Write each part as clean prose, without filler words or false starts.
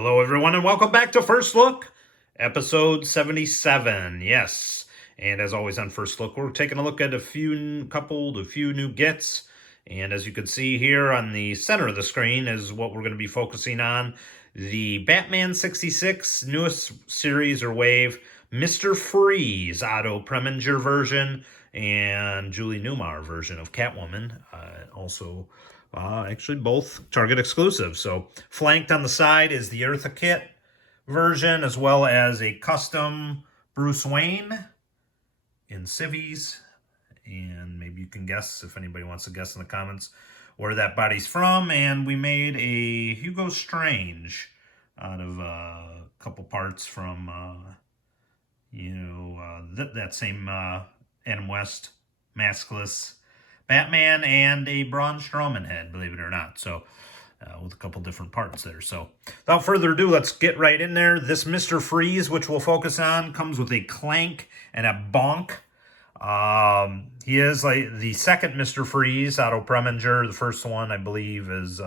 Hello, everyone, and welcome back to First Look, episode 77. Yes, and as always on First Look, we're taking a look at a few new gets. And as you can see here on the center of the screen is what we're going to be focusing on. The Batman 66 newest series or wave, Mr. Freeze, Otto Preminger version, and Julie Newmar version of Catwoman. Actually, both Target exclusives. So, flanked on the side is the Eartha Kitt version, as well as a custom Bruce Wayne in civvies. And maybe you can guess, if anybody wants to guess in the comments, where that body's from. And we made a Hugo Strange out of a couple parts from, that same Adam West maskless Batman and a Braun Strowman head, believe it or not. So, with a couple different parts there. So, without further ado, let's get right in there. This Mr. Freeze, which we'll focus on, comes with a clank and a bonk. He is like the second Mr. Freeze, Otto Preminger. The first one, I believe, is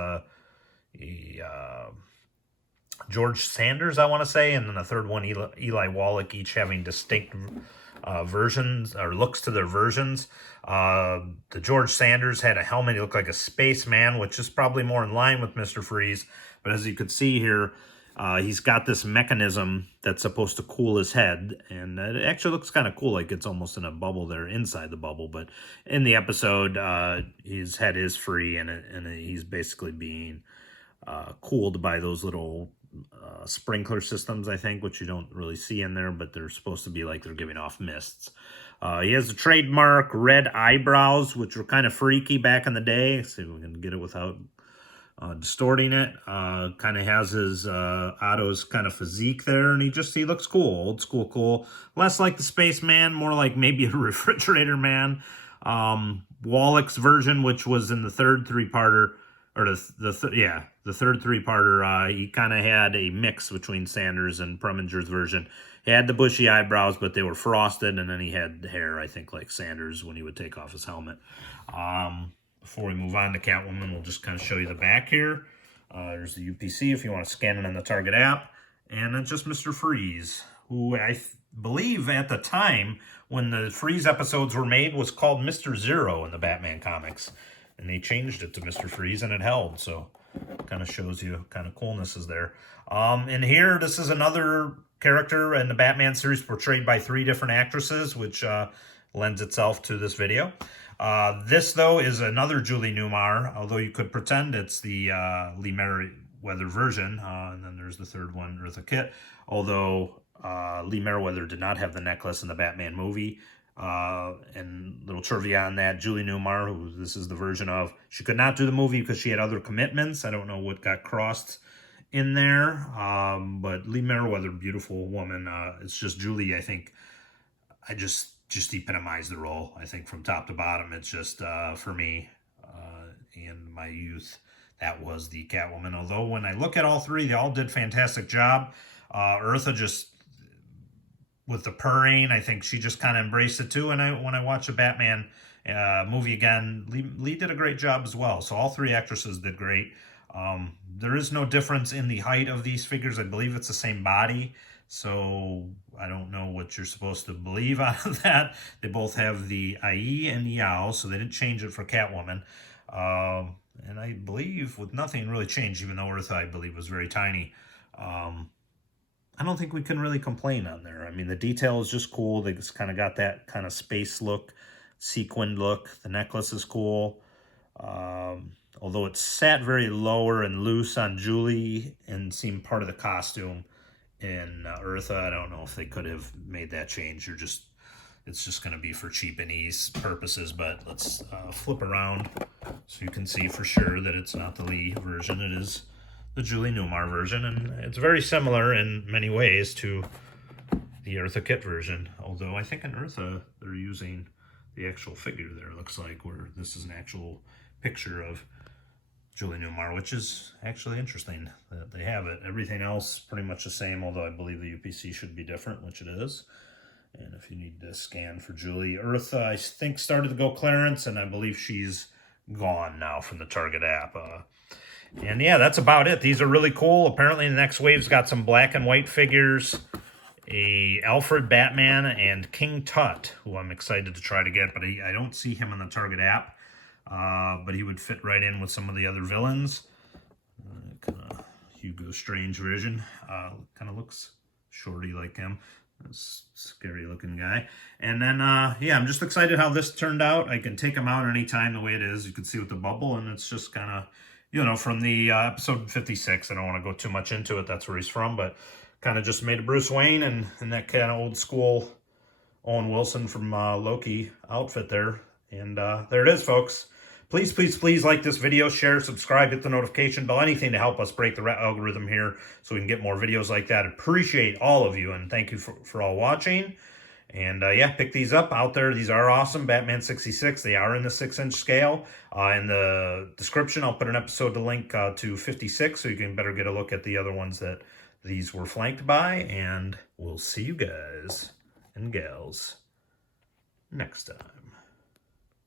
George Sanders, I want to say, and then the third one, Eli Wallach, each having distinct versions or looks to their versions. The George Sanders had a helmet. He looked like a spaceman, which is probably more in line with Mr. Freeze. But as you could see here, he's got this mechanism that's supposed to cool his head, and it actually looks kind of cool, like it's almost in a bubble there inside the bubble. But in the episode, his head is free, and he's basically being cooled by those little sprinkler systems, I think, which you don't really see in there, but they're supposed to be like they're giving off mists. He has the trademark red eyebrows, which were kind of freaky back in the day. See if we can get it without distorting it. Kind of has his Otto's kind of physique there, and he looks cool, old school cool. Less like the spaceman, more like maybe a refrigerator man. Wallach's version, which was in the third three-parter, or the third three-parter, he kind of had a mix between Sanders and Preminger's version. He had the bushy eyebrows, but they were frosted, and then he had hair, I think, like Sanders when he would take off his helmet. Before we move on to Catwoman, we'll just kind of show you the back here. There's the UPC if you want to scan it on the Target app. And then just Mr. Freeze, who I believe at the time when the Freeze episodes were made was called Mr. Zero in the Batman comics. And they changed it to Mr. Freeze, and it held. So kind of shows you kind of coolness is there. And here, this is another character in the Batman series portrayed by 3 different actresses, which lends itself to this video. This, though, is another Julie Newmar, although you could pretend it's the Lee Meriwether version. And then there's the third one, Eartha Kitt, although Lee Meriwether did not have the necklace in the Batman movie. And little trivia on that, Julie Newmar, who this is the version of, she could not do the movie because she had other commitments. I don't know what got crossed in there, but Lee Meriwether, beautiful woman. It's just Julie, I think, I just epitomized the role, I think, from top to bottom. It's just, for me, in my youth, that was the Catwoman. Although when I look at all 3, they all did fantastic job. Eartha just, with the purring, I think she just kind of embraced it too. And when I watch a Batman movie again, Lee did a great job as well. So all 3 actresses did great. There is no difference in the height of these figures. I believe it's the same body. So I don't know what you're supposed to believe out of that. They both have the IE and the Yao, so they didn't change it for Catwoman. And I believe with nothing really changed, even though Eartha, I believe, was very tiny. I don't think we can really complain on there. I mean, the detail is just cool. They just kind of got that kind of space look, sequined look. The necklace is cool. Although it sat very lower and loose on Julie and seemed part of the costume in Eartha. I don't know if they could have made that change, or it's just going to be for cheap and ease purposes. But let's flip around so you can see for sure that it's not the Lee version. It is the Julie Newmar version, and it's very similar in many ways to the Eartha Kitt version. Although I think in Eartha they're using the actual figure there. It looks like where this is an actual picture of Julie Newmar, which is actually interesting that they have it. Everything else pretty much the same, although I believe the UPC should be different, which it is. And if you need to scan for Julie, Eartha, I think, started to go clearance, and I believe she's gone now from the Target app. And yeah, that's about it. These are really cool. Apparently the next wave's got some black and white figures, a Alfred Batman, and King Tut, who I'm excited to try to get, but I don't see him in the Target app. But he would fit right in with some of the other villains. Kind of Hugo Strange version. Kind of looks shorty like him. Scary looking guy. And then, yeah, I'm just excited how this turned out. I can take him out anytime the way it is. You can see with the bubble, and it's just kind of, you know, from the episode 56. I don't want to go too much into it. That's where he's from, but kind of just made a Bruce Wayne and that kind of old school Owen Wilson from Loki outfit there. And there it is, folks. Please, please, please like this video, share, subscribe, hit the notification bell, anything to help us break the algorithm here so we can get more videos like that. Appreciate all of you, and thank you for all watching. And yeah, pick these up out there. These are awesome. Batman 66. They are in the 6-inch scale. In the description, I'll put an episode to link to 56 so you can better get a look at the other ones that these were flanked by. And we'll see you guys and gals next time.